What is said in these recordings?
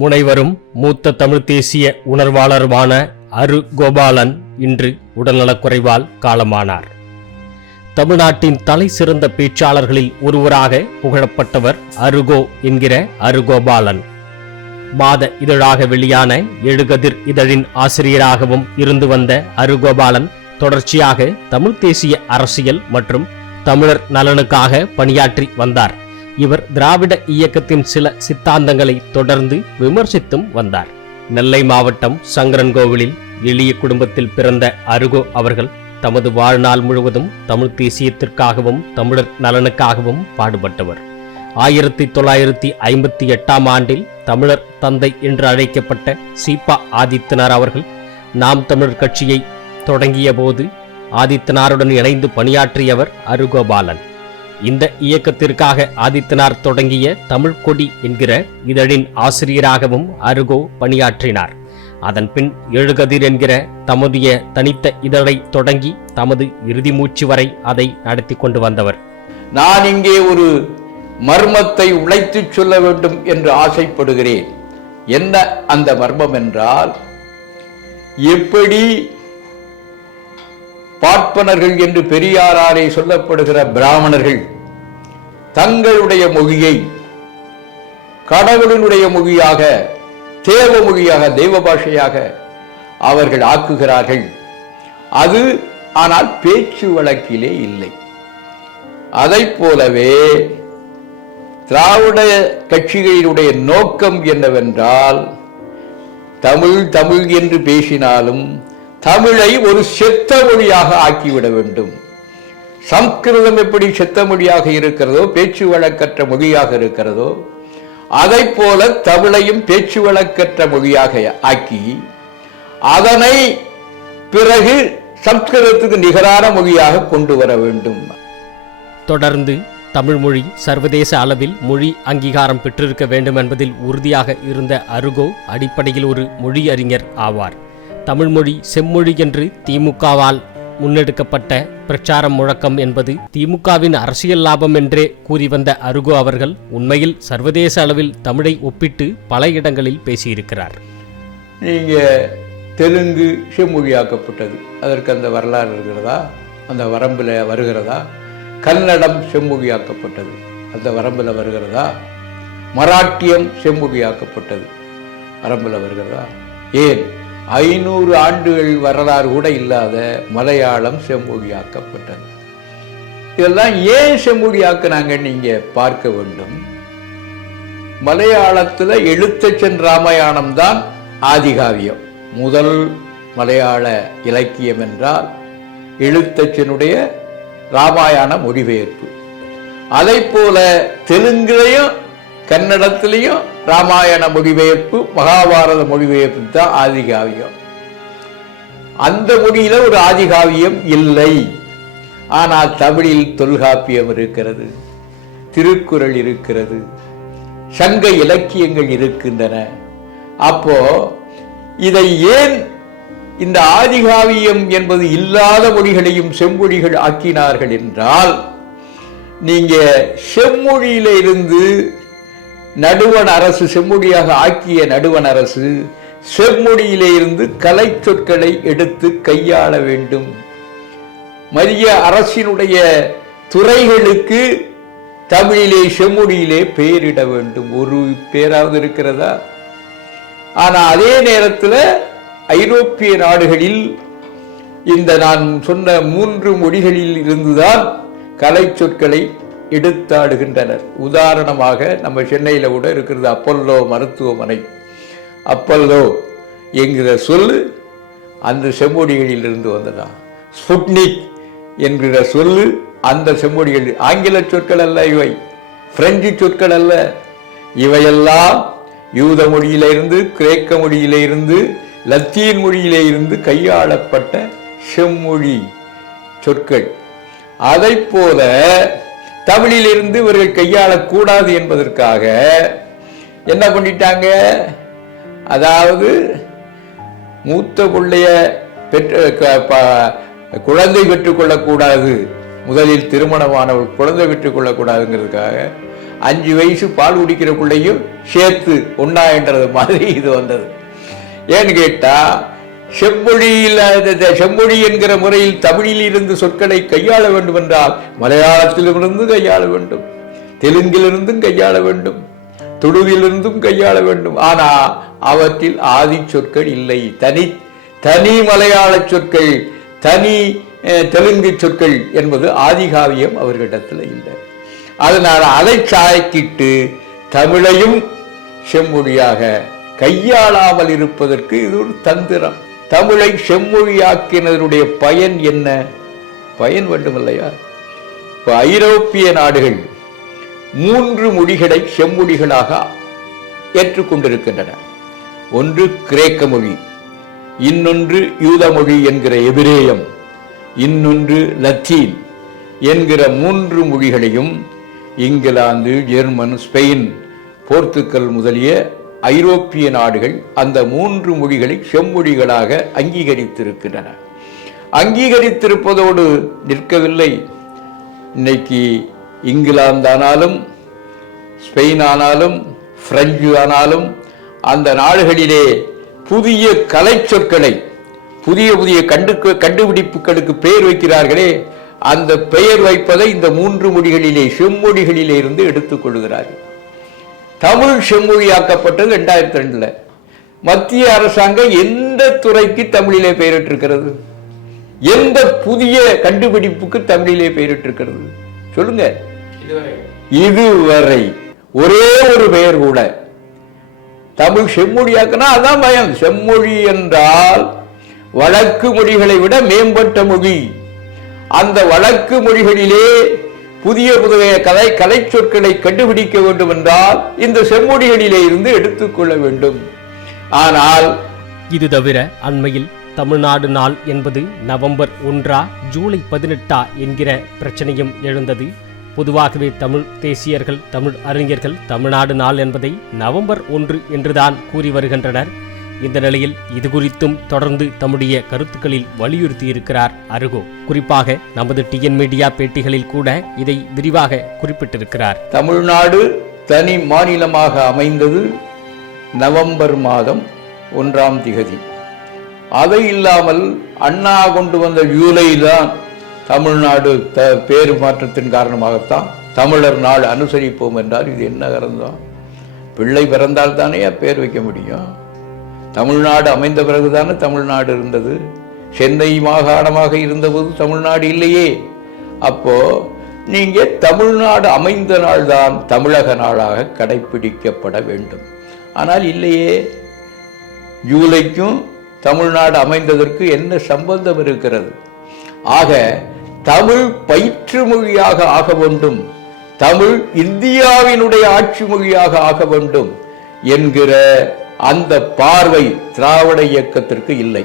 முனைவரும் மூத்த தமிழ் தேசிய உணர்வாளருமான அரு கோபாலன் இன்று உடல்நலக்குறைவால் காலமானார். தமிழ்நாட்டின் தலை சிறந்த பேச்சாளர்களில் ஒருவராக புகழப்பட்டவர் அருகோ என்கிற அருகோபாலன் மாத இதழாக வெளியான எழுகதிர் இதழின் ஆசிரியராகவும் இருந்து வந்த அருகோபாலன் தொடர்ச்சியாக தமிழ் தேசிய அரசியல் மற்றும் தமிழர் நலனுக்காக பணியாற்றி வந்தார். இவர் திராவிட இயக்கத்தின் சில சித்தாந்தங்களை தொடர்ந்து விமர்சித்தும் வந்தார். நெல்லை மாவட்டம் சங்கரன்கோவிலில் எளிய குடும்பத்தில் பிறந்த அருகோ அவர்கள் தமது வாழ்நாள் முழுவதும் தமிழ் தேசியத்திற்காகவும் தமிழர் நலனுக்காகவும் பாடுபட்டவர். ஆயிரத்தி தொள்ளாயிரத்தி ஐம்பத்தி எட்டாம் ஆண்டில் தமிழர் தந்தை என்று அழைக்கப்பட்ட சீபா ஆதித்தனார் அவர்கள் நாம் தமிழர் கட்சியை தொடங்கிய போது ஆதித்தனாருடன் இணைந்து பணியாற்றியவர் அருகோபாலன். இந்த இயக்கத்திற்காக ஆதித்தனார் தொடங்கிய தமிழ் கொடி என்கிற இதழின் ஆசிரியராகவும் அருகோ பணியாற்றினார். அதன் பின் எழுகதிர் என்கிற தமதுய தனித்த இதழை தொடங்கி தமது இறுதி மூச்சு வரை அதை நடத்தி கொண்டு வந்தவர். நான் இங்கே ஒரு மர்மத்தை உழைத்து சொல்ல வேண்டும் என்று ஆசைப்படுகிறேன். என்ன அந்த மர்மம் என்றால் எப்படி பார்ப்பனர்கள் என்று பெரியாராலே சொல்லப்படுகிற பிராமணர்கள் தங்களுடைய மொழியை கடவுளினுடைய மொழியாக தேவ மொழியாக தெய்வ பாஷையாக அவர்கள் ஆக்குகிறார்கள். அது ஆனால் பேச்சு வழக்கிலே இல்லை. அதைப் போலவே திராவிட கட்சிகளினுடைய நோக்கம் என்னவென்றால் தமிழ் தமிழ் என்று பேசினாலும் தமிழை ஒரு செத்த மொழியாக ஆக்கிவிட வேண்டும். சம்ஸ்கிருதம் எப்படி செத்த மொழியாக இருக்கிறதோ பேச்சு வழக்கற்ற மொழியாக இருக்கிறதோ அதை போல தமிழையும் பேச்சு வழக்கற்ற மொழியாக ஆக்கி அதனை பிறகு சம்ஸ்கிருதத்துக்கு நிகரான மொழியாக கொண்டு வர வேண்டும். தொடர்ந்து தமிழ் மொழி சர்வதேச அளவில் மொழி அங்கீகாரம் பெற்றிருக்க வேண்டும் என்பதில் உறுதியாக இருந்த அருகோ அடிப்படையில் ஒரு மொழி அறிஞர் ஆவார். தமிழ்மொழி செம்மொழி என்று திமுகவால் முன்னெடுக்கப்பட்ட பிரச்சாரம் முழக்கம் என்பது திமுகவின் அரசியல் லாபம் என்றே கூறி வந்த அருகோ அவர்கள் உண்மையில் சர்வதேச அளவில் தமிழை ஒப்பிட்டு பல இடங்களில் பேசியிருக்கிறார். நீங்க தெலுங்கு செம்மொழியாக்கப்பட்டது. அதற்கு அந்த வரலாறு இருக்கிறதா? அந்த வரம்பில் வருகிறதா? கன்னடம் செம்மொழியாக்கப்பட்டது. அந்த வரம்பில் வருகிறதா? மராட்டியம் செம்மொழியாக்கப்பட்டது. வரம்பில் வருகிறதா? ஏன்? ஐநூறு ஆண்டுகள் வரலாறு கூட இல்லாத மலையாளம் செம்மொழியாக்கப்பட்டது. இதெல்லாம் ஏன் செம்மொழியாக்குனாங்கன்னு நீங்க பார்க்க வேண்டும். மலையாளத்தில் எழுத்தச்சன் ராமாயணம் தான் ஆதிகாவியம். முதல் மலையாள இலக்கியம் என்றால் எழுத்தச்சனுடைய ராமாயண மொழிபெயர்ப்பு. அதை போல தெலுங்குலையும் கன்னடத்திலையும் ராமாயண மொழிபெயர்ப்பு மகாபாரத மொழிபெயர்ப்பு தான் ஆதிகாவியம். அந்த மொழியில ஒரு ஆதிகாவியம் இல்லை. ஆனால் தமிழில் தொல்காப்பியம் இருக்கிறது திருக்குறள் இருக்கிறது சங்க இலக்கியங்கள் இருக்கின்றன. அப்போ இதை ஏன் இந்த ஆதிகாவியம் என்பது இல்லாத மொழிகளையும் செம்மொழிகள் ஆக்கினார்கள் என்றால் நீங்க செம்மொழியில இருந்து நடுவண் அரசு செம்முடியாக ஆக்கிய நடுவண் அரசு செம்மொழியிலே இருந்து கலை சொற்களை எடுத்து கையாள வேண்டும். மரிய அரசினுடைய துறைகளுக்கு தமிழிலே செம்மொழியிலே பெயரிட வேண்டும். ஒரு பேராவது இருக்கிறதா? ஆனால் அதே நேரத்தில் ஐரோப்பிய நாடுகளில் இந்த நான் சொன்ன மூன்று மொழிகளில் இருந்துதான் கலை சொற்களை எடுத்தாடுகின்றனர். உதாரணமாக நம்ம சென்னையில் கூட இருக்கிறது அப்பல்லோ மருத்துவமனை. அப்பல்லோ என்கிற சொல் அந்த செம்மொழிகளிலிருந்து இருந்து ஸ்புட்னிக் என்கிற சொல்லு அந்த செம்மொழிகள். ஆங்கில சொற்கள் அல்ல இவை. பிரெஞ்சு சொற்கள் அல்ல. இவையெல்லாம் யூத மொழியிலிருந்து கிரேக்க மொழியிலிருந்து லத்தீன் மொழியிலிருந்து கையாளப்பட்ட செம்மொழி சொற்கள். அதை போல தமிழிலிருந்து இவர்கள் கையாளக்கூடாது என்பதற்காக என்ன பண்ணிட்டாங்க? அதாவது மூத்த பிள்ளைய பெற்று ப- குழந்தை பெற்றுக்கொள்ளக்கூடாது. முதலில் திருமணமானவர் குழந்தை பெற்றுக்கொள்ளக்கூடாதுங்கிறதுக்காக அஞ்சு வயசு பால் குடிக்கிற பிள்ளையும் சேர்த்து ஒன்னான்றது மாதிரி இது வந்தது. ஏன்னு கேட்டால் செம்மொழியில் செம்மொழி என்கிற முறையில் தமிழில் இருந்து சொற்களை கையாள வேண்டும் என்றால் மலையாளத்திலிருந்து கையாள வேண்டும். தெலுங்கிலிருந்தும் கையாள வேண்டும். துடுவிலிருந்தும் கையாள வேண்டும். ஆனால் அவற்றில் ஆதி சொற்கள் இல்லை. தனி தனி மலையாள சொற்கள் தனி தெலுங்கு சொற்கள் என்பது ஆதிகாவியம் அவர்களிடத்தில் இல்லை. அதனால் அதை சாய்க்கிட்டு தமிழையும் செம்மொழியாக கையாளாமல் இருப்பதற்கு இது ஒரு தந்திரம். தமிழை செம்மொழியாக்கினதனுடைய பயன் என்ன? பயன் வேண்டுமில்லையா? இப்போ ஐரோப்பிய நாடுகள் மூன்று மொழிகளை செம்மொழிகளாக ஏற்றுக்கொண்டிருக்கின்றன. ஒன்று கிரேக்க மொழி இன்னொன்று யூத மொழி என்கிற எபிரேயம் இன்னொன்று லத்தீன் என்கிற மூன்று மொழிகளையும் இங்கிலாந்து ஜெர்மன் ஸ்பெயின் போர்த்துக்கல் முதலிய ஐரோப்பிய நாடுகள் அந்த மூன்று மொழிகளை செம்மொழிகளாக அங்கீகரித்திருக்கின்றன. அங்கீகரித்திருப்பதோடு நிற்கவில்லை. இன்னைக்கு இங்கிலாந்து ஆனாலும் ஸ்பெயின் ஆனாலும் பிரெஞ்சு ஆனாலும் அந்த நாடுகளிலே புதிய கலை சொற்களை புதிய புதிய கண்டு கண்டுபிடிப்புகளுக்கு பெயர் வைக்கிறார்களே அந்த பெயர் வைப்பதை இந்த மூன்று மொழிகளிலே செம்மொழிகளிலே இருந்து எடுத்துக் கொள்கிறார்கள். தமிழ் செம்மொழியாக்கப்பட்டது ரெண்டாயிரத்தி ரெண்டுல. மத்திய அரசாங்கம் எந்த துறைக்கு தமிழிலே பெயரிட்டிருக்கிறது? எந்த புதிய கண்டுபிடிப்புக்கு தமிழிலே பெயரிட்டிருக்கிறது? சொல்லுங்க. இதுவரை. ஒரே ஒரு பெயர் கூட. தமிழ் செம்மொழியாக்குனா அதான் பயம். செம்மொழி என்றால் வழக்கு மொழிகளை விட மேம்பட்ட மொழி. அந்த வழக்கு மொழிகளிலே புதிய புதிய கலை கலை சொற்களை கண்டுபிடிக்க வேண்டும் என்றால் இந்த செம்மொழிகளிலே இருந்து எடுத்துக்கொள்ள வேண்டும். ஆனால் இது தவிர அண்மையில் தமிழ்நாடு நாள் என்பது நவம்பர் ஒன்றா ஜூலை பதினெட்டா என்கிற பிரச்சனையும் எழுந்தது. பொதுவாகவே தமிழ் தேசியர்கள் தமிழ் அறிஞர்கள் தமிழ்நாடு நாள் என்பதை நவம்பர் ஒன்று என்றுதான் கூறி வருகின்றனர். இந்த நிலையில் இது குறித்தும் தொடர்ந்து தம்முடைய கருத்துக்களில் வலியுறுத்தியிருக்கிறார் அருகோ. குறிப்பாக நமது டிஎன் மீடியா பேட்டிகளில் கூட இதை விரிவாக குறிப்பிட்டிருக்கிறார். தமிழ்நாடு தனி மாநிலமாக அமைந்தது நவம்பர் மாதம் ஒன்றாம் திகதி. அதை இல்லாமல் அண்ணா கொண்டு வந்த ஜூலை தான் தமிழ்நாடு த பேரு மாற்றத்தின் காரணமாகத்தான் தமிழர் நாள் அனுசரிப்போம் என்றால் இது என்ன கறந்தோம் பிள்ளை பிறந்தால் தானே பேர் வைக்க முடியும்? தமிழ்நாடு அமைந்த பிறகுதானே தமிழ்நாடு இருந்தது. சென்னை மாகாணமாக இருந்தபோது தமிழ்நாடு இல்லையே. அப்போ நீங்க தமிழ்நாடு அமைந்த நாள்தான் தமிழக நாளாக கடைபிடிக்கப்பட வேண்டும். ஆனால் இல்லையே. ஜூலைக்கும் தமிழ்நாடு அமைந்ததற்கு என்ன சம்பந்தம் இருக்கிறது? ஆக தமிழ் பயிற்று மொழியாக ஆக வேண்டும். தமிழ் இந்தியாவினுடைய ஆட்சி மொழியாக ஆக வேண்டும் என்கிற அந்த பார்வை திராவிட இயக்கத்திற்கு இல்லை.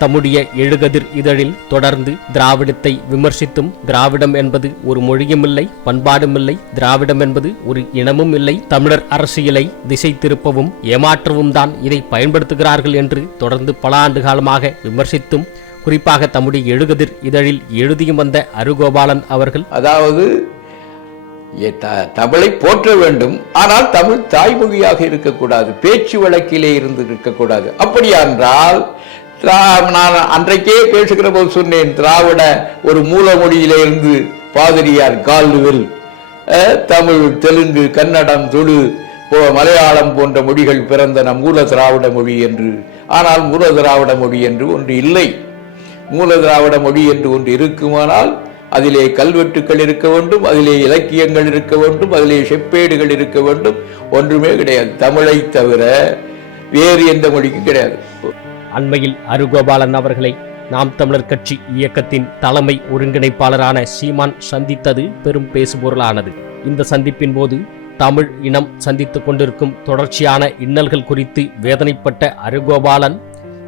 தம்முடைய எழுகதிர் இதழில் தொடர்ந்து திராவிடத்தை விமர்சித்தும் திராவிடம் என்பது ஒரு மொழியுமில்லை பண்பாடுமில்லை திராவிடம் என்பது ஒரு இனமும் இல்லை. தமிழர் அரசியலை திசை திருப்பவும் ஏமாற்றவும் தான் இதை பயன்படுத்துகிறார்கள் என்று தொடர்ந்து பல ஆண்டு காலமாக விமர்சித்தும் குறிப்பாக தம்முடைய எழுகதிர் இதழில் எழுதியும் வந்த அருகோபாலன் அவர்கள் அதாவது தமிழை போற்ற வேண்டும். ஆனால் தமிழ் தாய்மொழியாக இருக்கக்கூடாது. பேச்சு வழக்கிலே இருந்து இருக்கக்கூடாது. அப்படியான்றால் திரா- நான் அன்றைக்கே பேசுகிற போது சொன்னேன் திராவிட ஒரு மூல மொழியிலே இருந்து பாதிரியார் கால்டுவெல் தமிழ் தெலுங்கு கன்னடம் துளு போ- மலையாளம் போன்ற மொழிகள் பிறந்தன மூல திராவிட மொழி என்று. ஆனால் மூல திராவிட மொழி என்று ஒன்று இல்லை. மூல திராவிட மொழி என்று ஒன்று இருக்குமானால் அதிலே கல்வெட்டுக்கள் இருக்க வேண்டும் அதிலே இலக்கியங்கள் இருக்க வேண்டும் அதிலே செப்பேடுகள் இருக்க வேண்டும். ஒன்றுமே கிடையாது. தமிழை தவிர வேறு எந்த மொழிக்கும் கிடையாது. அண்மையில் அருகோபாலன் அவர்களை நாம் தமிழர் கட்சி இயக்கத்தின் தலைமை ஒருங்கிணைப்பாளரான சீமான் சந்தித்தது பெரும் பேசுபொருளானது. இந்த சந்திப்பின் போது தமிழ் இனம் சந்தித்துக் கொண்டிருக்கும் தொடர்ச்சியான இன்னல்கள் குறித்து வேதனைப்பட்ட அருகோபாலன்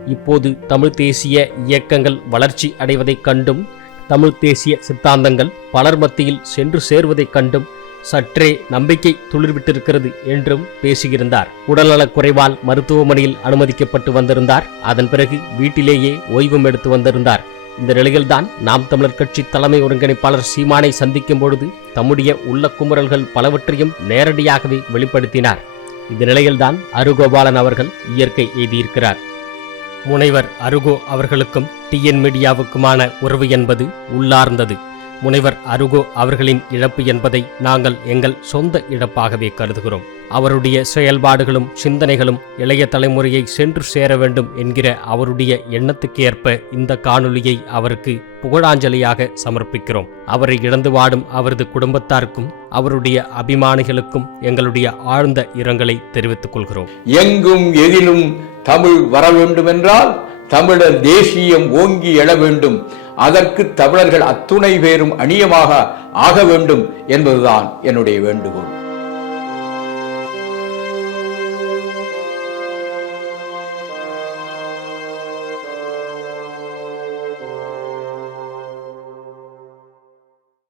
இப்போது தமிழ் தேசிய இயக்கங்கள் வளர்ச்சி அடைவதைக் கண்டும் தமிழ் தேசிய சித்தாந்தங்கள் பலர் மத்தியில் சென்று சேர்வதைக் கண்டும் சற்றே நம்பிக்கை துளிர்விட்டிருக்கிறது என்றும் பேசியிருந்தார் உடல்நலக் குறைவால் மருத்துவமனையில் அனுமதிக்கப்பட்டு வந்திருந்தார். அதன் பிறகு வீட்டிலேயே ஓய்வும் எடுத்து வந்திருந்தார். இந்த நிலையில்தான் நாம் தமிழர் கட்சி தலைமை ஒருங்கிணைப்பாளர் சீமானை சந்திக்கும் பொழுது தம்முடைய உள்ள குமுறல்கள் பலவற்றையும் நேரடியாகவே வெளிப்படுத்தினார். இந்த நிலையில்தான் அருகோபாலன் அவர்கள் இயற்கை எய்தியிருக்கிறார். முனைவர் அருகோ அவர்களுக்கும் டிஎன் மீடியாவுக்குமான உறவு என்பது உள்ளார்ந்தது. முனைவர் அருகோ அவர்களின் இழப்பு என்பதை நாங்கள் எங்கள் சொந்த இழப்பாகவே கருதுகிறோம். அவருடைய செயல்பாடுகளும் சிந்தனைகளும் இளைய தலைமுறையை சென்று சேர வேண்டும் என்கிற அவருடைய எண்ணத்துக்கேற்ப இந்த காணொலியை அவருக்கு புகழாஞ்சலியாக சமர்ப்பிக்கிறோம். அவரை இழந்து வாடும் அவரது குடும்பத்தாருக்கும் அவருடைய அபிமானிகளுக்கும் எங்களுடைய ஆழ்ந்த இரங்கலை தெரிவித்துக் கொள்கிறோம். எங்கும் எதிலும் தமிழ் வர வேண்டும் என்றால் தமிழர் தேசியம் ஓங்கி எழ வேண்டும். அதற்கு தமிழர்கள் அத்துணை பேரும் அணியமாக ஆக வேண்டும் என்பதுதான் என்னுடைய வேண்டுகோள்.